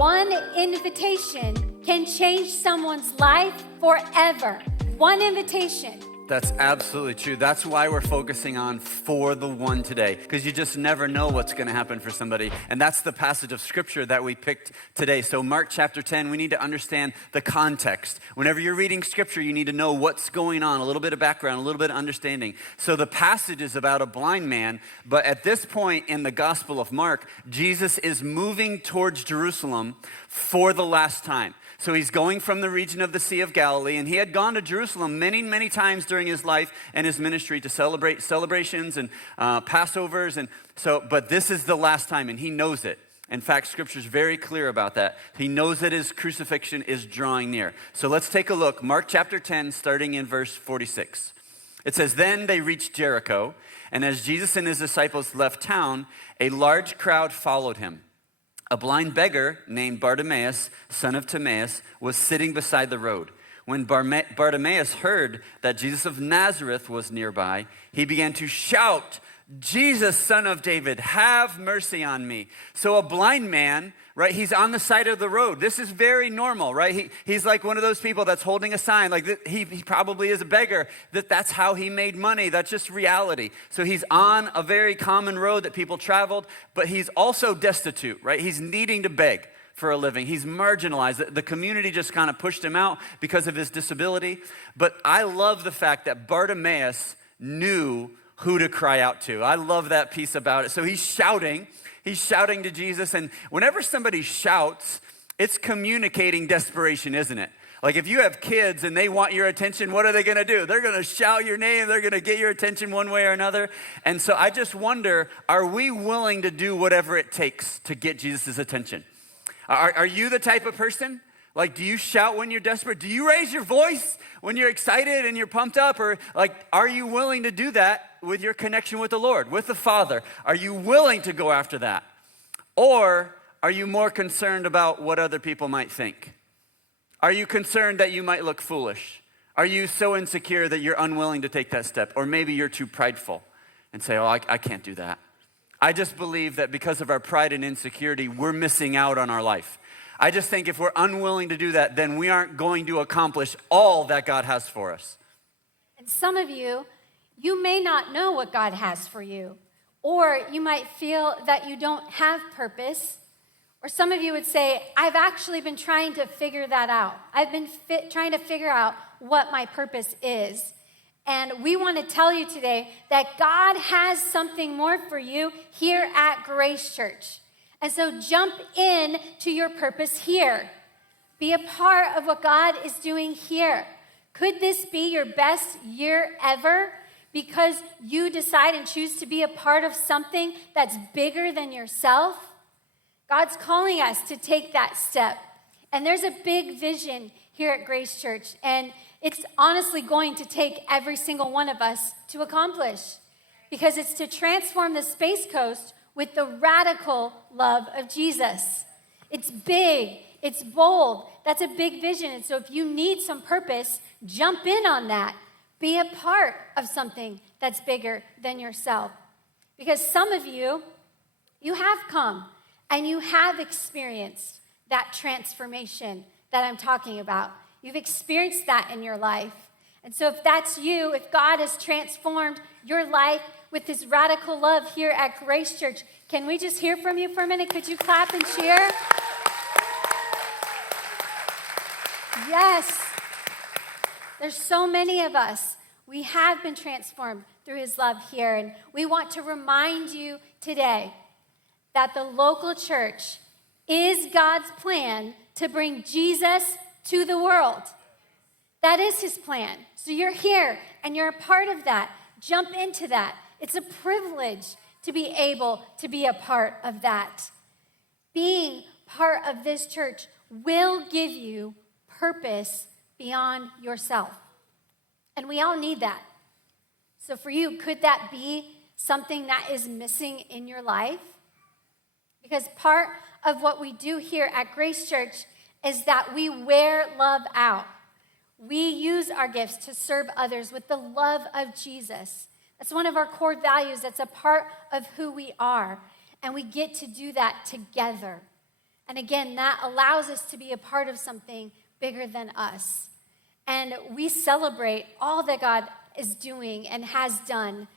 One invitation can change someone's life forever. One invitation. That's absolutely true. That's why we're focusing on for the one today, because you just never know what's going to happen for somebody. And that's the passage of scripture that we picked today. So Mark chapter 10, we need to understand the context. Whenever you're reading scripture, you need to know what's going on, a little bit of background, a little bit of understanding. So the passage is about a blind man, but at this point in the Gospel of Mark, Jesus is moving towards Jerusalem for the last time. So he's going from the region of the Sea of Galilee, and he had gone to Jerusalem many, many times during his life and his ministry to celebrate celebrations and Passovers. And so, but this is the last time, and he knows it. In fact, Scripture's very clear about that. He knows that his crucifixion is drawing near. So let's take a look. Mark chapter 10, starting in verse 46. It says, "Then they reached Jericho, and as Jesus and his disciples left town, a large crowd followed him. A blind beggar named Bartimaeus, son of Timaeus, was sitting beside the road. When Bartimaeus heard that Jesus of Nazareth was nearby, he began to shout, 'Jesus, son of David, have mercy on me.'" So a blind man, right, he's on the side of the road. This is very normal, right? He's like one of those people that's holding a sign, like he probably is a beggar, that's how he made money. That's just reality. So he's on a very common road that people traveled, but he's also destitute, right? He's needing to beg for a living. He's marginalized. The community just kind of pushed him out because of his disability. But I love the fact that Bartimaeus knew who to cry out to. I love that piece about it. So he's shouting to Jesus. And whenever somebody shouts, it's communicating desperation, isn't it? Like if you have kids and they want your attention, what are they going to do? They're going to shout your name. They're going to get your attention one way or another. And so I just wonder, are we willing to do whatever it takes to get Jesus' attention? Are you the type of person? Like, do you shout when you're desperate? Do you raise your voice when you're excited and you're pumped up? Or like, are you willing to do that with your connection with the Lord, with the Father? Are you willing to go after that? Or are you more concerned about what other people might think? Are you concerned that you might look foolish? Are you so insecure that you're unwilling to take that step? Or maybe you're too prideful and say, "Oh, I can't do that." I just believe that because of our pride and insecurity, we're missing out on our life. I just think if we're unwilling to do that, then we aren't going to accomplish all that God has for us. And some of you, you may not know what God has for you, or you might feel that you don't have purpose, or some of you would say, "I've actually been trying to figure that out. I've been trying to figure out what my purpose is." And we want to tell you today that God has something more for you here at Grace Church. And so jump in to your purpose here. Be a part of what God is doing here. Could this be your best year ever because you decide and choose to be a part of something that's bigger than yourself? God's calling us to take that step. And there's a big vision here at Grace Church, and it's honestly going to take every single one of us to accomplish, because it's to transform the Space Coast with the radical love of Jesus. It's big, it's bold, that's a big vision. And so if you need some purpose, jump in on that. Be a part of something that's bigger than yourself. Because some of you, you have come and you have experienced that transformation that I'm talking about. You've experienced that in your life. And so if that's you, if God has transformed your life with his radical love here at Grace Church, can we just hear from you for a minute? Could you clap and cheer? Yes. There's so many of us. We have been transformed through his love here. And we want to remind you today that the local church is God's plan to bring Jesus to the world. That is his plan. So you're here and you're a part of that. Jump into that. It's a privilege to be able to be a part of that. Being part of this church will give you purpose beyond yourself. And we all need that. So for you, could that be something that is missing in your life? Because part of what we do here at Grace Church is that we wear love out. We use our gifts to serve others with the love of Jesus. That's one of our core values. That's a part of who we are. And we get to do that together. And again, that allows us to be a part of something bigger than us. And we celebrate all that God is doing and has done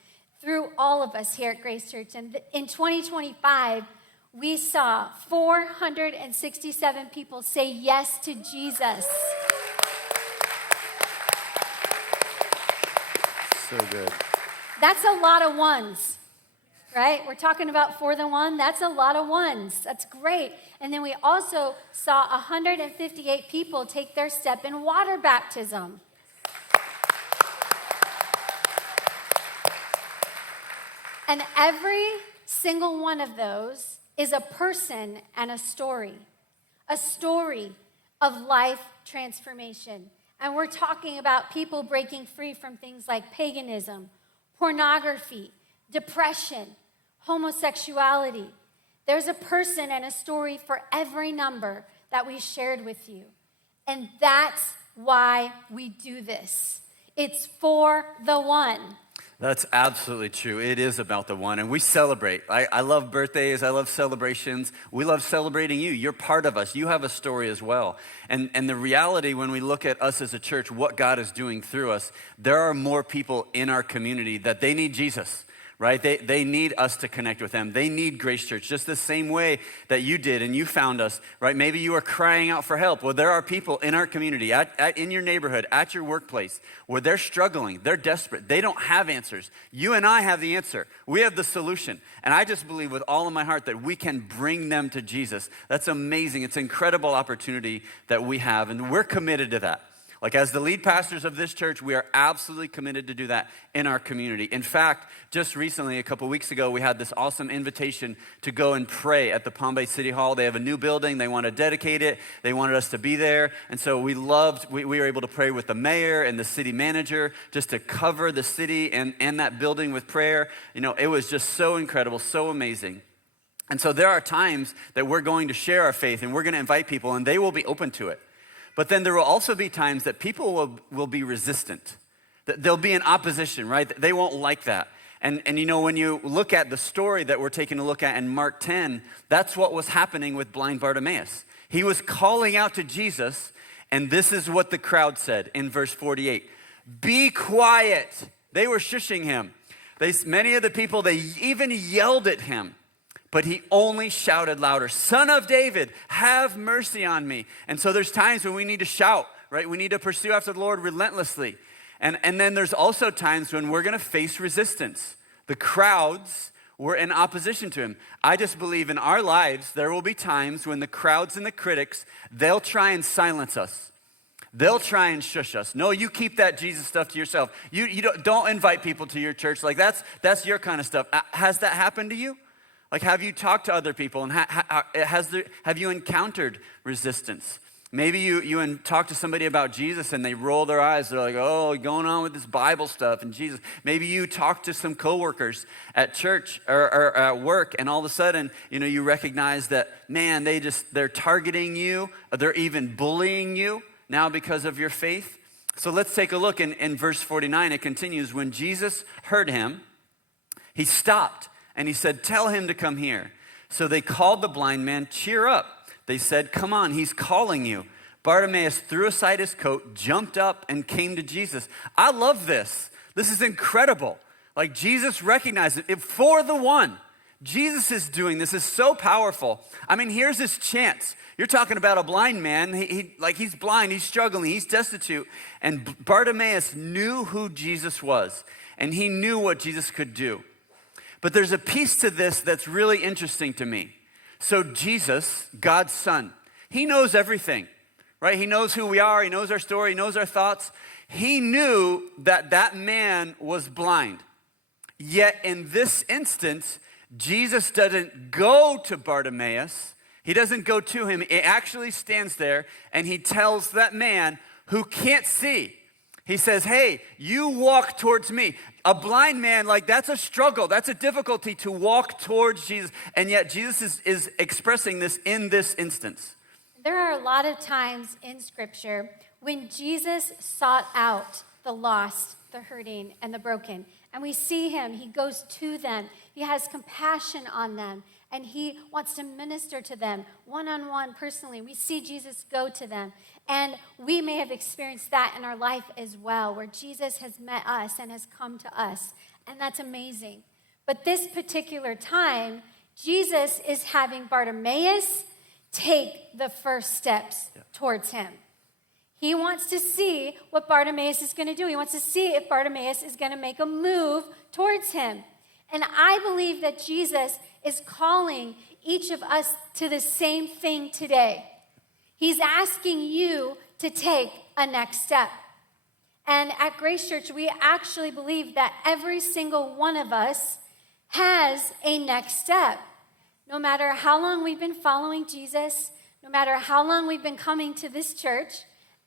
through all of us here at Grace Church. And in 2025, we saw 467 people say yes to Jesus. So good. That's a lot of ones, right? We're talking about for the one. That's a lot of ones. That's great. And then we also saw 158 people take their step in water baptism. And every single one of those is a person and a story of life transformation. And we're talking about people breaking free from things like paganism, pornography, depression, homosexuality. There's a person and a story for every number that we shared with you. And that's why we do this. It's for the one. That's absolutely true. It is about the one, and we celebrate. I love birthdays. I love celebrations. We love celebrating you. You're part of us. You have a story as well. And the reality, when we look at us as a church, what God is doing through us, there are more people in our community that they need Jesus, right? They need us to connect with them. They need Grace Church, just the same way that you did and you found us, right? Maybe you are crying out for help. Well, there are people in our community, in your neighborhood, at your workplace, where they're struggling, they're desperate, they don't have answers. You and I have the answer. We have the solution. And I just believe with all of my heart that we can bring them to Jesus. That's amazing. It's an incredible opportunity that we have, and we're committed to that. Like, as the lead pastors of this church, we are absolutely committed to do that in our community. In fact, just recently, a couple weeks ago, we had this awesome invitation to go and pray at the Palm Bay City Hall. They have a new building. They want to dedicate it. They wanted us to be there. And so we were able to pray with the mayor and the city manager just to cover the city and that building with prayer. You know, it was just so incredible, so amazing. And so there are times that we're going to share our faith and we're going to invite people, and they will be open to it. But then there will also be times that people will be resistant. They'll be in opposition, right? They won't like that. And you know, when you look at the story that we're taking a look at in Mark 10, that's what was happening with blind Bartimaeus. He was calling out to Jesus, and this is what the crowd said in verse 48. Be quiet. They were shushing him. Many of the people, they even yelled at him. But he only shouted louder, Son of David, have mercy on me. And so there's times when we need to shout, right? We need to pursue after the Lord relentlessly. And then there's also times when we're going to face resistance. The crowds were in opposition to him. I just believe in our lives, there will be times when the crowds and the critics, they'll try and silence us. They'll try and shush us. No, you keep that Jesus stuff to yourself. You don't invite people to your church. Like, that's your kind of stuff. Has that happened to you? Like, have you talked to other people, and have you encountered resistance? Maybe you talk to somebody about Jesus and they roll their eyes. They're like, oh, going on with this Bible stuff and Jesus. Maybe you talk to some coworkers at church or at work, and all of a sudden, you know, you recognize that, man, they're targeting you. They're even bullying you now because of your faith. So let's take a look in verse 49. It continues, when Jesus heard him, he stopped. And he said, tell him to come here. So they called the blind man, cheer up. They said, come on, he's calling you. Bartimaeus threw aside his coat, jumped up, and came to Jesus. I love this. This is incredible. Like, Jesus recognized it for the one. Jesus is doing this. Is so powerful. I mean, here's his chance. You're talking about a blind man. He's blind, he's struggling, he's destitute. And Bartimaeus knew who Jesus was, and he knew what Jesus could do. But there's a piece to this that's really interesting to me. So Jesus, God's son, he knows everything, right? He knows who we are. He knows our story. He knows our thoughts. He knew that man was blind. Yet in this instance, Jesus doesn't go to Bartimaeus. He doesn't go to him. He actually stands there and he tells that man who can't see. He says, hey, you walk towards me. A blind man, like, that's a struggle. That's a difficulty to walk towards Jesus. And yet Jesus is expressing this in this instance. There are a lot of times in Scripture when Jesus sought out the lost, the hurting, and the broken. And we see him. He goes to them. He has compassion on them. and he wants to minister to them one-on-one personally. We see Jesus go to them. And we may have experienced that in our life as well, where Jesus has met us and has come to us. And that's amazing. But this particular time, Jesus is having Bartimaeus take the first steps towards him. He wants to see what Bartimaeus is going to do. He wants to see if Bartimaeus is going to make a move towards him. And I believe that Jesus is calling each of us to the same thing today. He's asking you to take a next step. And at Grace Church, we actually believe that every single one of us has a next step. No matter how long we've been following Jesus, no matter how long we've been coming to this church,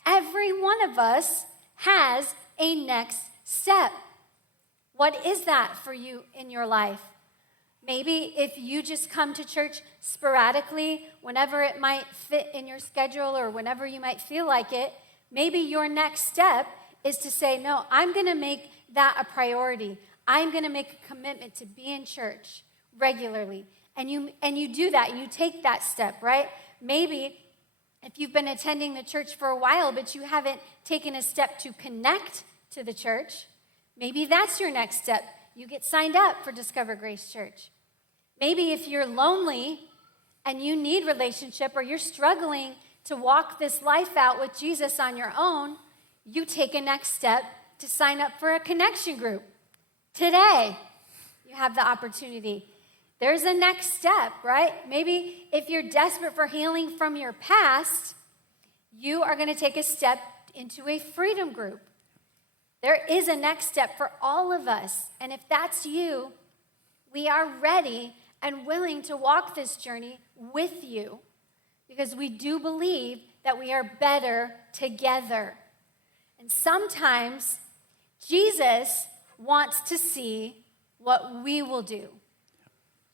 every one of us has a next step. What is that for you in your life? Maybe if you just come to church sporadically, whenever it might fit in your schedule or whenever you might feel like it, maybe your next step is to say, no, I'm going to make that a priority. I'm going to make a commitment to be in church regularly. And you do that, and you take that step, right? Maybe if you've been attending the church for a while, but you haven't taken a step to connect to the church, maybe that's your next step. You get signed up for Discover Grace Church. Maybe if you're lonely and you need relationship, or you're struggling to walk this life out with Jesus on your own, you take a next step to sign up for a connection group. Today, you have the opportunity. There's a next step, right? Maybe if you're desperate for healing from your past, you are going to take a step into a freedom group. There is a next step for all of us. And if that's you, we are ready and willing to walk this journey with you, because we do believe that we are better together. And sometimes Jesus wants to see what we will do.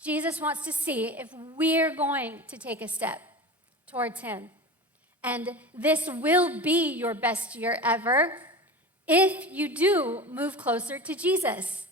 Jesus wants to see if we're going to take a step towards him. And this will be your best year ever if you do move closer to Jesus.